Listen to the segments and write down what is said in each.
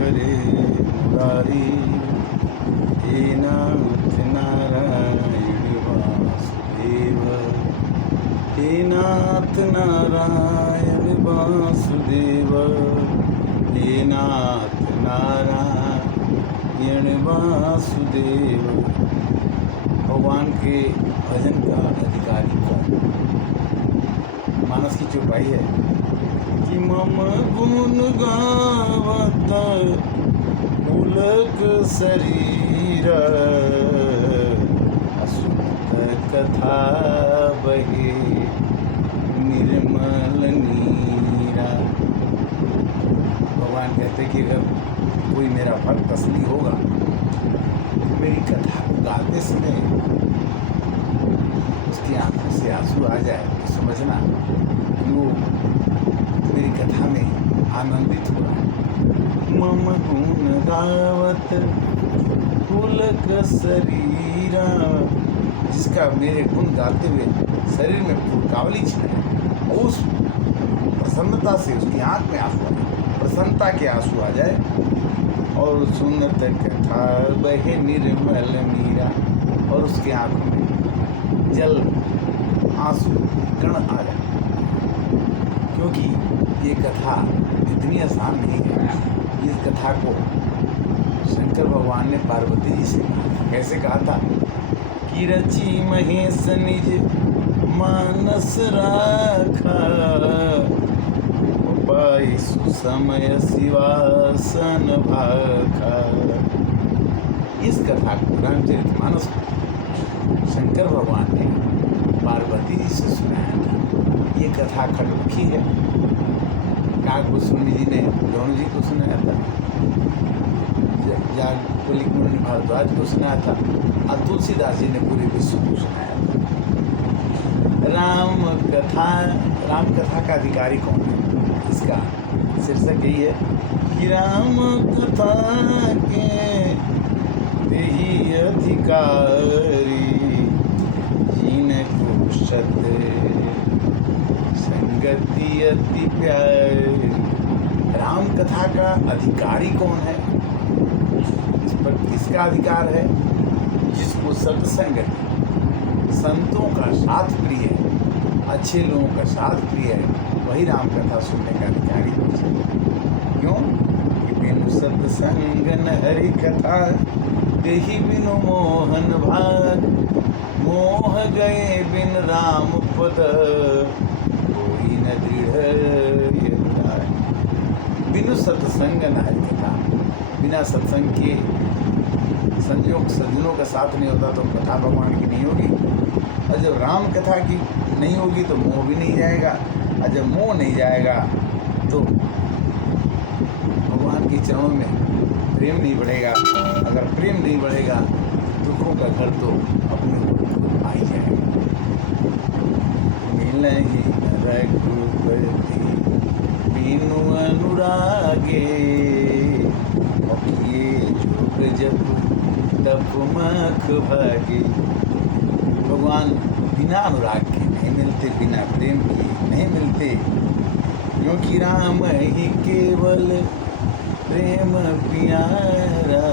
हरे मुरारी, हे नाथ नारायण वासुदेव, हे नाथ नारायण वासुदेव, हे नाथ नारायण वासुदेव। भगवान के भजन का अधिकारी कौन? मानस की चौपाई है कि मम गुण गावत पुलक शरीर, असुत कथा बहे निर्मल नीरा। भगवान कहते कि अगर कोई मेरा भक्त असली होगा तो मेरी कथा को गाते समय उसकी आंखों से आंसू आ जाए तो समझना कि वो मेरी कथा में आनंदित हो रहा है। मम गुण गावत पुलक शरीरा, जिसका मेरे गुण गाते हुए शरीर में पुलकावली छाए, उस प्रसन्नता से उसकी आंख में आंसू आ जाए, प्रसन्नता के आंसू आ जाए, और सुनत कथा बहे निर्मल मीरा, और उसकी आंखों में जल आंसू कण आ जाए। क्योंकि ये कथा इतनी आसान नहीं है। इस कथा को शंकर भगवान ने पार्वती जी से कैसे कहा था कि रची महेश निज मानस राखा, पाई सुसमय शिवासन भाखा। इस कथा को रामचरितमानस को शंकर भगवान ने पार्वती जी से सुनाया था। ये कथा खटमुखी है। काकभूषुंडी जी ने द्रोण जी को सुनाया था, जागवल्ली ने भारद्वाज को सुनाया था, और तुलसीदास जी ने पूरे विश्व को सुनाया था। राम कथा का अधिकारी कौन है? इसका शीर्षक यही है कि राम कथा के यही अधिकारी, जिनको सत्य संगति अति प्यारी। राम कथा का अधिकारी कौन है? इस पर किसका अधिकार है? जिसको सत्संगति, संतों का साथ प्रिय है, अच्छे लोगों का साथ प्रिय है, वही राम कथा सुनने का अधिकारी हो जाए। क्यों? कि बिनु सत्संग न हरि कथा, तेहि बिनु मोहन भाग, मोह गए बिन राम पद, कोई न दृढ़ यथा। बिनु सत्संग न हरि कथा, बिना सत्संग के संयोग सज्जनों का साथ नहीं होता तो कथा भगवान की नहीं होगी। और जब राम कथा की नहीं होगी तो मोह भी नहीं जाएगा, और जब मोह नहीं जाएगा तो भगवान के चरणों में प्रेम नहीं बढ़ेगा। अगर प्रेम नहीं बढ़ेगा दुखों का घर तो अपने आ ही जाएगा। मिलहि रघुपति बिनु अनुरागे, किए जोग जप तप मख भागे। भगवान बिना अनुराग के नहीं मिलते, बिना प्रेम के नहीं मिलते, क्योंकि राम ही केवल प्रेम प्यारा।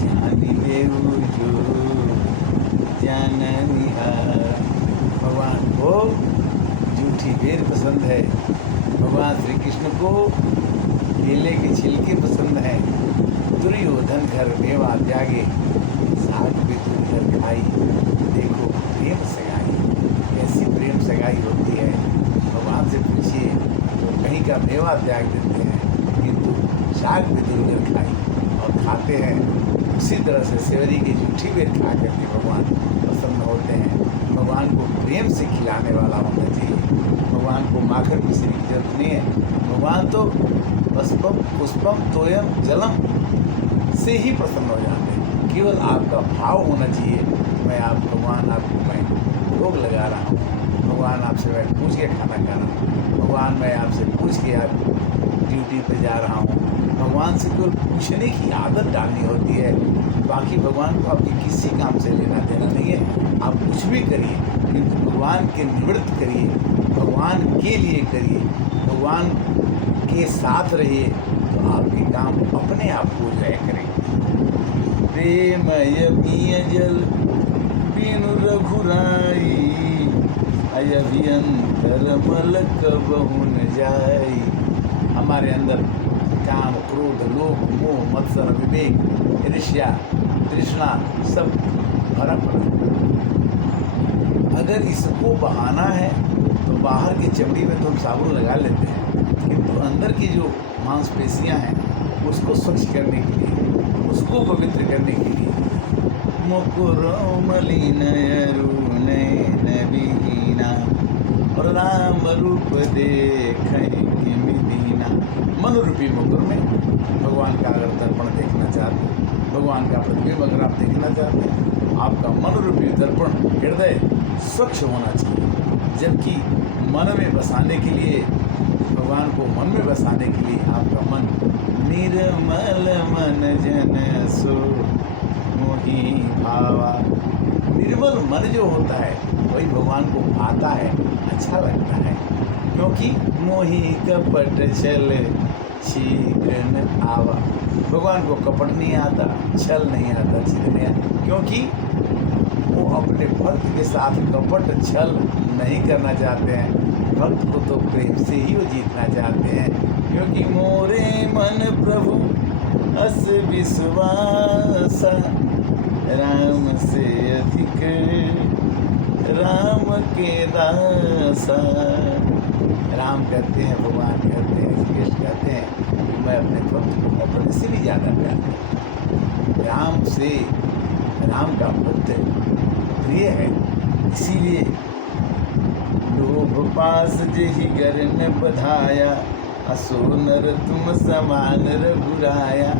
जानी देव जो जाननिहार। भगवान को जूठी बेर पसंद है, भगवान श्री कृष्ण को केले के छिलके पसंद हैं। दुर्योधन घर मेवा त्यागे, साग भी तुम घर खाई। देखो प्रेम सगाई, कैसी प्रेम सगाई होती है। भगवान से पूछिए तो कहीं का मेवा त्याग देते हैं, किंतु साग भी तुम घर खाई और खाते हैं। उसी तरह से सेवरी की जूठी बेर खा करके भगवान प्रसन्न होते हैं। भगवान को प्रेम से खिलाने वाला होना चाहिए। भगवान को माखन मिश्री की जरूरत नहीं है। भगवान तो पुष्पम पुष्पम तोयम जलम से ही प्रसन्न हो जाते हैं। केवल आपका भाव होना चाहिए। मैं आप भगवान आपको मैं भोग लगा रहा हूँ, भगवान आपसे मैं पूछ के खाना खा रहा हूँ, भगवान मैं आपसे पूछ के आप ड्यूटी पे जा रहा हूँ। भगवान से केवल पूछने की आदत डालनी होती है। बाकी भगवान को आपके किसी काम से लेना देना नहीं है। आप कुछ भी करिए किंतु भगवान के निवृत्त करिए, भगवान के लिए करिए, भगवान के साथ रहिए, तो आपके काम अपने आप हो जाया करेंगे। प्रेमय पिय जल बिनु रघुराई, अयभियंतर मल कबहु न जाई। हमारे अंदर काम, क्रोध, लोभ, मोह, मत्सर, विवेक, ईर्ष्या, तृष्णा सब भरा पड़ा। अगर इसको बहाना है तो बाहर की चमड़ी में तो हम साबुन लगा लेते हैं, किंतु अंदर की जो मांसपेशियां हैं उसको स्वच्छ करने के लिए, उसको पवित्र करने के लिए मुकुरो मलिन नबीना और राम रूप देखें दीना। मन रूपी मुकुर में भगवान का अगर दर्पण देखना चाहते हैं, भगवान का प्रतिबिंब अगर आप देखना चाहते हैं, आपका मन रूपी दर्पण हृदय स्वच्छ होना चाहिए। जबकि मन में बसाने के लिए, भगवान को मन में बसाने के लिए आपका मन निर्मल मन जन सो मोहि भावा। निर्मल मन जो होता है वही भगवान को भाता है, अच्छा लगता है। क्योंकि मोहि कपट छल छीकन आवा। भगवान को कपट नहीं आता, छल नहीं आता, छीकन नहीं आता, क्योंकि वो अपने भक्त के साथ कपट छल नहीं करना चाहते हैं। भक्त को तो प्रेम से ही वो जीतना चाहते हैं। क्योंकि मोरे मन प्रभु अस विश्वासा, राम से अधिक राम के दासा। राम कहते हैं, भगवान कहते हैं, कृष्ण कहते हैं कि मैं अपने भक्त को अपने से भी ज़्यादा प्यार करता हूँ। राम का भक्त प्रिय है, इसीलिए लोभ पास जही गर न बधाया, असो नर तुम समान रघुराया।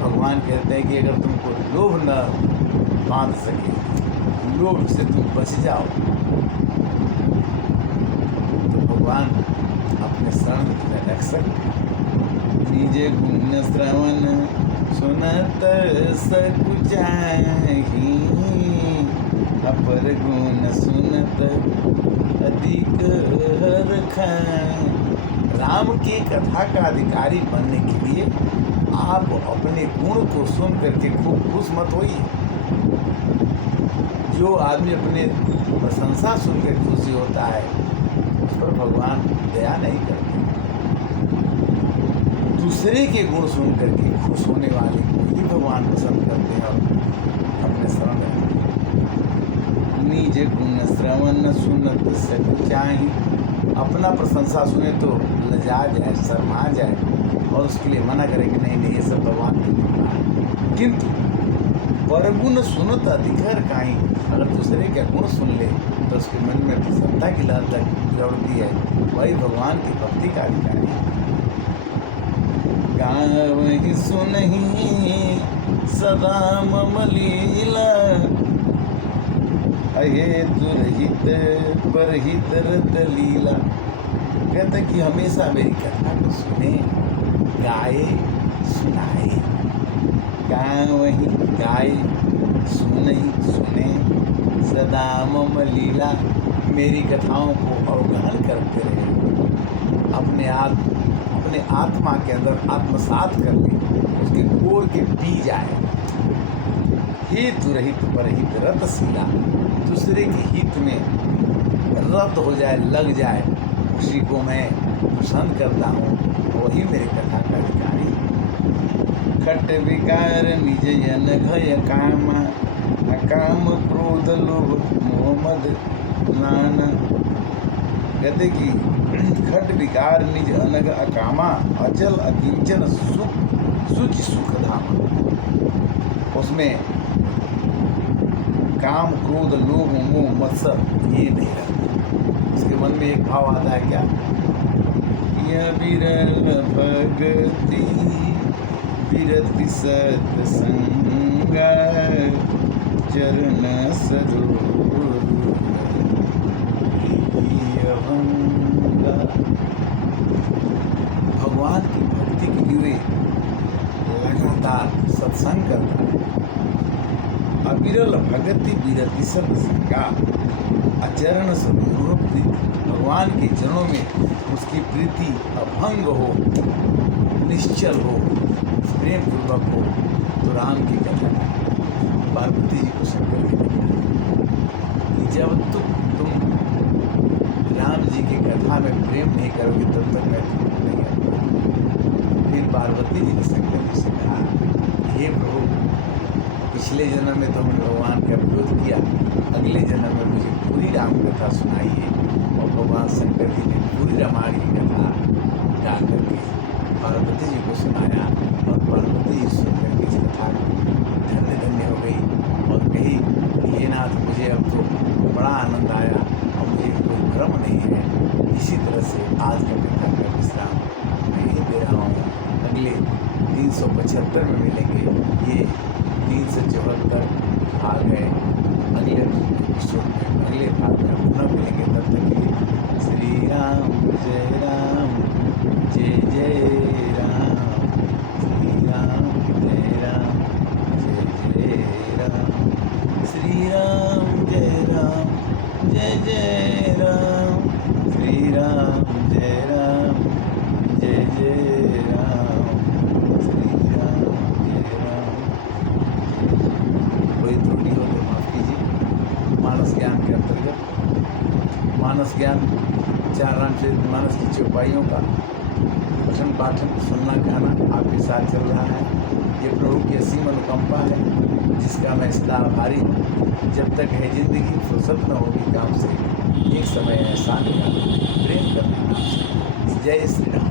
भगवान कहते हैं कि अगर तुमको लोभ न बांध सके, लोभ से तुम बच जाओ, तो भगवान अपने शरण में रख सकते। निज गुण श्रवण सुनत सकुचाही, अपर गुण सुनत अधिक हरखाई। राम की कथा का अधिकारी बनने के लिए आप अपने गुण को सुन करके खूब खुश मत होइए। जो आदमी अपने प्रशंसा सुनकर खुशी होता है उस पर भगवान दया नहीं करते। दूसरे के गुण सुन करके खुश होने वाले को ही भगवान पसंद करते हैं और अपने शरण में। निज गुण श्रवण सुनत सकुचाही। अपना प्रशंसा सुने तो लजा जाए, शर्मा जाए और उसके लिए मना करे कि नहीं ये सब भगवान की कृपा है। किंतु परगुण सुनत अधिकार काई। अगर दूसरे का गुण सुन ले तो उसके मन में प्रसन्नता की लहर दौड़ती है, वही भगवान की भक्ति का अधिकारी है। गावहि सुनहि सदा मम लीला, अहेतु रहित परहित रत लीला। कहते कि हमेशा मेरी कथा को सुने, गाए सुनाए। गावहि गाए, सुनहि सुने, सदा मम लीला। मेरी कथाओं को अवगाहन करते रहे, अपने आत्मा के अंदर आत्मसात कर ले, उसके कोर के पी जाए। हित रहित परहित रतशीला। दूसरे के हित में रत हो जाए, लग जाए, उसी को मैं पसंद करता हूँ, वही मेरी कथा का अधिकारी। खट विकार निज जन घय कामा, अकाम क्रोध लोभ मोह मद नाना। कहते कि खट विकार निज अनग अकामा, अचल अकिंचन सुख सुचि सुख धाम। उसमें काम क्रोध लोभ मोह मत्सर ये नहीं रहता। उसके मन में एक भाव आता है क्या, यह विरल भगति विरति सत्संग, चरण सरोज भगवान की भक्ति के लिए लगातार सत्संग करता है। अविरल भगति विरति सत्संगा, अचरण सरोज। भगवान के चरणों में उसकी प्रीति अभंग हो, निश्चल हो, प्रेम पूर्वक हो, तो राम की कथा है। पार्वती जी को शंकर जी ने कहा कि जब तुम राम जी की कथा में प्रेम नहीं करोगे तब तक मैं तुमको नहीं आता। फिर पार्वती जी ने शंकर जी से कहा, हे प्रभु, पिछले जन्म में तो हमने भगवान का विरोध किया, अगले जन्म में मुझे पूरी राम कथा सुनाइए। और भगवान शंकर जी ने पूरी रामायण की कथा गा करके पार्वती जी को सुनाया, और पार्वती जी सुन करके इस कथा को धन्य धन्य हो गई और कही कि हे नाथ, मुझे अब तो बड़ा आनंद आया और मुझे कोई भ्रम नहीं है। इसी तरह से आज का कथा का विश्राम मैं यही दे रहा हूँ। अगले 375 में मिलेंगे। ये 374 भाग है। अगले एपिसोड में, अगले भाग में पुनः मिलेंगे। तब तक के लिए श्री राम जय राम, जय जय राम, श्री राम जय राम, जय जय राम, श्री राम जय राम, जय जय राम, श्री राम जय राम, जय जय राम, श्री राम जय राम। कोई त्रुटि हो तो माफ़ कीजिए। मानस ज्ञान के अंतर्गत मानस ज्ञान 4 रामचरितमानस की चौपाइयों का पठन पाठन सुनना गाना आपके साथ चल रहा है। ये प्रभु की असीम अनुकंपा है, जिसका मैं सदा आभारी हूँ। जब तक है जिंदगी, फुर्सत न होगी काम से, एक समय ऐसा आएगा प्रेम करने नाम से। जय श्री राम।